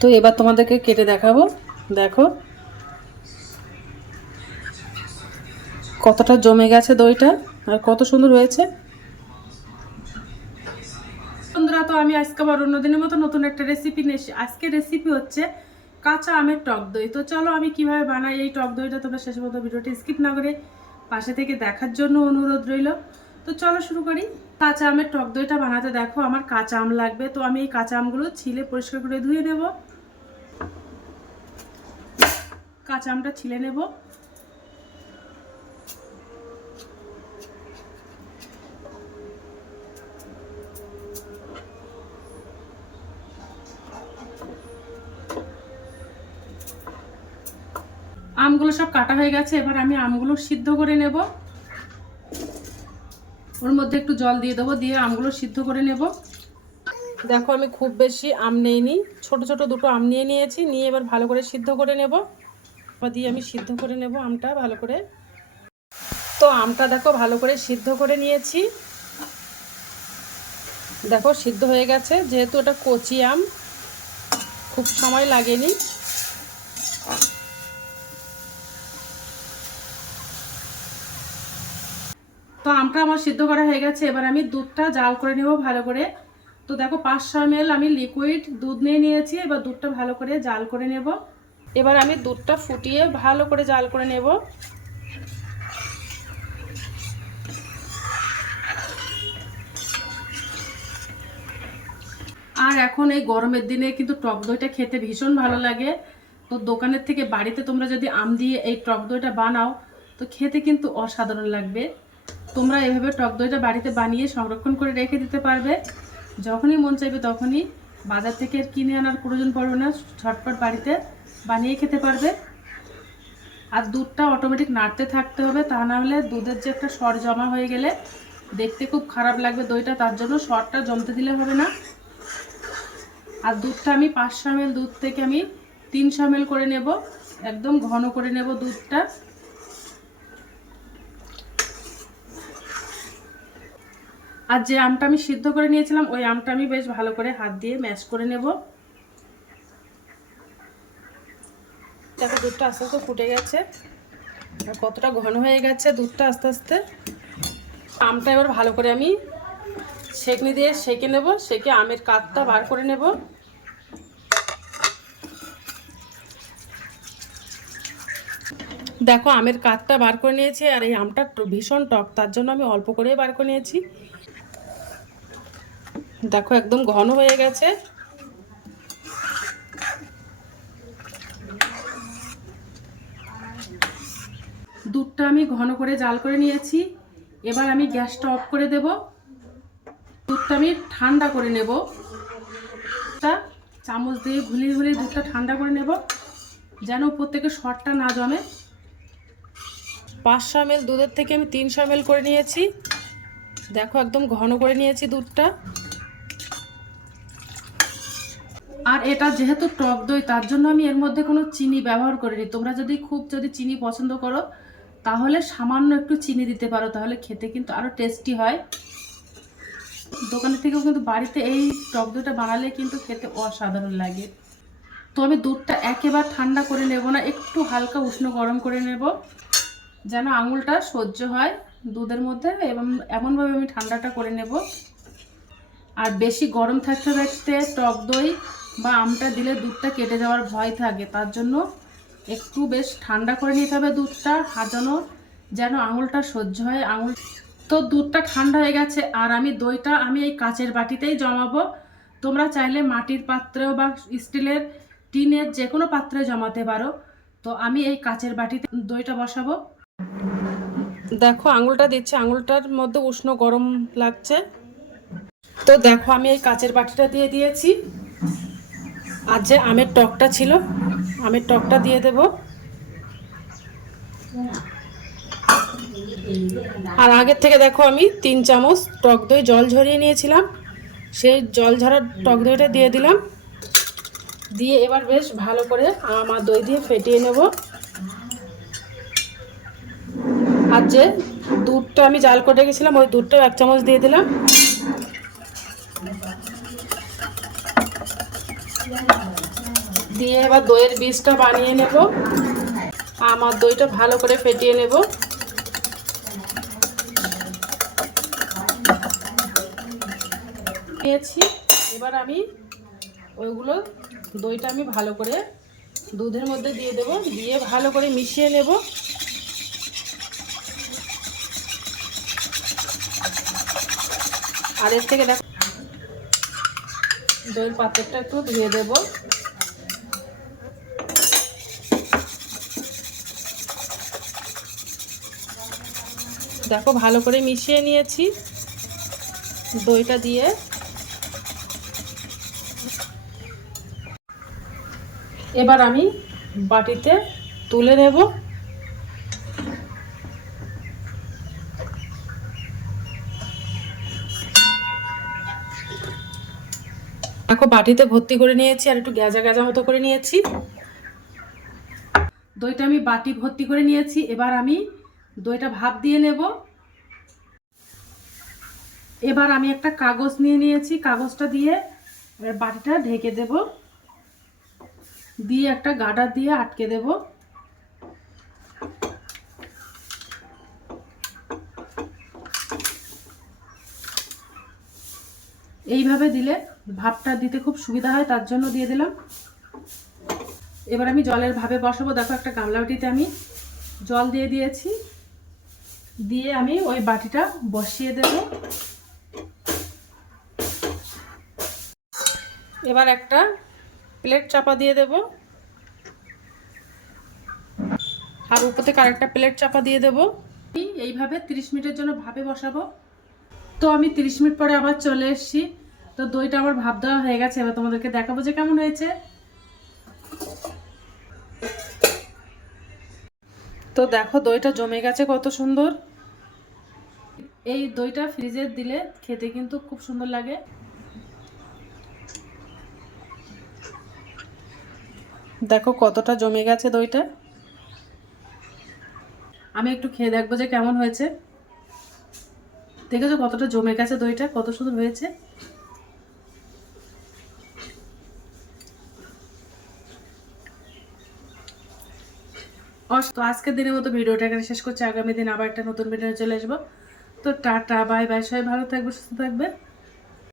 তো এবার তোমাদেরকে কেটে দেখাবো। দেখো কতটা জমে গেছে দইটা আর কত সুন্দর হয়েছে। বন্ধুরা, তো আমি আজকে আবার অন্যদিনের মতো নতুন একটা রেসিপি নিয়ে এসেছি। আজকের রেসিপি হচ্ছে কাঁচা আমের টক দই। তো চলো আমি কিভাবে বানাই এই টক দইটা তোমরা শেষ পর্যন্ত ভিডিওটি স্কিপ না করে পাশে থেকে দেখার জন্য অনুরোধ রইল। তো চলো শুরু করি। কাঁচা আমের টক দইটা বানাতে দেখো আমার কাঁচা আম লাগবে। তো আমি এই কাঁচা আমগুলো ছিলে পরিষ্কার করে ধুয়ে নেব। কাঁচা আমটা ছিলে নেব। আমগুলো সব কাটা হয়ে গেছে। এবার আমি আমগুলো সিদ্ধ করে নেব। ওর মধ্যে একটু জল দিয়ে দেবো, দিয়ে আমগুলো সিদ্ধ করে নেব। দেখো আমি খুব বেশি আম নেইনি, ছোট ছোট দুটো আম নিয়ে নিয়েছি। নিয়ে এবার ভালো করে সিদ্ধ করে নেব। দিয়ে আমি সিদ্ধ করে নেব আমটা ভালো করে। তো আমটা দেখো ভালো করে সিদ্ধ করে নিয়েছি। দেখো সিদ্ধ হয়ে গেছে। যেহেতু এটা কচি আম, খুব সময় লাগেনি। তো আমটা আমার সিদ্ধ করা হয়ে গেছে। এবার আমি দুধটা জাল করে নেব ভালো করে। তো দেখো 500 ml আমি লিকুইড দুধ নিয়ে নিয়েছি। এবার দুধটা ভালো করে জাল করে নেব। এবার আমি দুধটা ফুটিয়ে ভালো করে জাল করে নেব। আর এখন এই গরমের দিনে কিন্তু টক দইটা খেতে ভীষণ ভালো লাগে। তো দোকানের থেকে বাড়িতে তোমরা যদি আম দিয়ে এই টক দইটা বানাও তো খেতে কিন্তু অসাধারণ লাগবে। তোমরা এভাবে টক দইটা বাড়িতে বানিয়ে সংরক্ষণ করে রেখে দিতে পারবে। যখনই মন চাইবে তখনই বাজার থেকে কিনে আনার প্রয়োজন পড়বে না, ঝটপট বাড়িতে বানিয়ে খেতে পারবে। আর দুধটা অটোমেটিক নাড়তে থাকতে হবে, তা না হলে দুধের যে একটা সর জমা হয়ে গেলে দেখতে খুব খারাপ লাগবে দইটা। তার জন্য সরটা জমতে দিলে হবে না। আর দুধটা আমি 500 ml দুধ থেকে আমি 300 ml করে নেব। একদম ঘন করে নেব দুধটা। আর যে আমটা আমি সিদ্ধ করে নিয়েছিলাম ওই আমটা আমি বেশ ভালো করে হাত দিয়ে ম্যাশ করে নেব। দেখো দুধটা আস্তে আস্তে ফুটে গেছে আর কতটা ঘন হয়ে গেছে দুধটা আস্তে আস্তে। আমটা এবার ভালো করে আমি সেকনি দিয়ে সেকে নেব। সেকে আমের কাতটা বার করে নেব। দেখো আমের কাতটা বার করে নিয়েছি। আর এই আমটা ভীষণ টক, তার জন্য আমি অল্প করে বার করে নিয়েছি। দেখো একদম ঘন হয়ে গেছে। দুধটা আমি ঘন করে জাল করে নিয়েছি। এবার আমি গ্যাসটা অফ করে দেব। দুধটা আমি ঠান্ডা করে নেব। চামচ দিয়ে ঘুলিয়ে ঘুলিয়ে দুধটা ঠান্ডা করে নেব, যেন উপর থেকে সরটা না জমে। 500 ml দুধের থেকে আমি 300 ml করে নিয়েছি। দেখো একদম ঘন করে নিয়েছি দুধটা। আর এটা যেহেতু টক দই তার জন্য আমি এর মধ্যে কোনো চিনি ব্যবহার করিনি। তোমরা যদি চিনি পছন্দ করো তাহলে সামান্য একটু চিনি দিতে পারো, তাহলে খেতে কিন্তু আরও টেস্টি হয়। দোকানের থেকেও কিন্তু বাড়িতে এই টক দইটা বানালে কিন্তু খেতে অসাধারণ লাগে। তো আমি দুধটা একেবারে ঠান্ডা করে নেব না, একটু হালকা উষ্ণ গরম করে নেব, যেন আঙুলটা সহ্য হয় দুধের মধ্যে। এবং এমনভাবে আমি ঠান্ডাটা করে নেব। আর বেশি গরম থাকতে থাকতে টক দই বা আমটা দিলে দুধটা কেটে যাওয়ার ভয় থাকে, তার জন্য একটু বেশ ঠান্ডা করে নিতে হবে দুধটা, হাজানো যেন আঙুলটা সহ্য হয়। তো দুধটা ঠান্ডা হয়ে গেছে। আর আমি দইটা আমি এই কাচের বাটিতেই জমাবো। তোমরা চাইলে মাটির পাত্রেও বা স্টিলের টিনের যে কোনো পাত্রে জমাতে পারো। তো আমি এই কাচের বাটিতে দইটা বসাবো। দেখো আঙুলটা দিচ্ছে, আঙুলটার মধ্যে উষ্ণ গরম লাগছে। তো দেখো আমি এই কাচের বাটিটা দিয়ে দিয়েছি। আর যে আমের টকটা ছিল, আমের টকটা দিয়ে দেব। আর আগের থেকে দেখো আমি 3 চামচ টক দই জল ঝরিয়ে নিয়েছিলাম, সেই জল ঝরা টক দইটা দিয়ে দিলাম। দিয়ে এবার বেশ ভালো করে আমার দই দিয়ে ফেটিয়ে নেব। আর যে দুধটা আমি জাল করে রেখেছিলাম ওই দুধটাও 1 চামচ দিয়ে দিলাম। দিয়ে এবার দইয়ের বীজটা বানিয়ে নেব। আমার দইটা ভালো করে ফেটিয়ে নেব। নিয়েছি, এবার আমি ওইগুলো দইটা আমি ভালো করে দুধের মধ্যে দিয়ে দেব, দিয়ে ভালো করে মিশিয়ে নেব। আর এর থেকে দেখো দইয়ের পাত্রটা একটু ধুয়ে দেব। দেখো ভালো করে মিশিয়ে নিয়েছি দইটা দিয়ে। এবার আমি বাটিতে তুলে নেব। দেখো বাটিতে ভর্তি করে নিয়েছি, আর একটু গ্যাজা গ্যাজা মতো করে নিয়েছি। দইটা আমি বাটি ভর্তি করে নিয়েছি। এবার আমি দইটা ভাপ দিয়ে নেব। এবার আমি একটা কাগজ নিয়ে নিয়েছি, কাগজটা দিয়ে এবার বাটিটা ঢেকে দেব, দিয়ে একটা গার্ডার দিয়ে আটকে দেব। এইভাবে দিলে ভাপটা দিতে খুব সুবিধা হয়, তার জন্য দিয়ে দিলাম। এবার আমি জলের ভাপে বসাবো। দেখো একটা গামলা বাটিতে আমি জল দিয়ে দিয়েছি, দিয়ে আমি ওই বাটিটা বসিয়ে দেব। এবার একটা প্লেট চাপা দিয়ে দেব, আর উপর থেকে আরেকটা প্লেট চাপা দিয়ে দেব। এইভাবে 30 মিনিটের জন্য ভাপে বসাবো। তো আমি 30 মিনিট পরে আবার চলে এসেছি। তো দইটা আমার ভাপ দেওয়া হয়ে গেছে। এবার তোমাদেরকে দেখাবো যে কেমন হয়েছে। তো দেখো দইটা জমে গেছে কত সুন্দর। এই দইটা ফ্রিজে দিলে খেতে কিন্তু খুব সুন্দর লাগে। দেখো কতটা জমে গেছে দইটা। আমি একটু খেয়ে দেখবো যে কেমন হয়েছে। দেখেছো কতটা জমে গেছে দইটা, কত সুন্দর হয়েছে। তো আজকের দিনের মতো ভিডিওটা এখানে শেষ করছি। আগামী দিন আবার একটা নতুন ভিডিও চলে আসবো। তো টাটা, বাই বাই, সবাই ভালো থাকবে, সুস্থ থাকবে।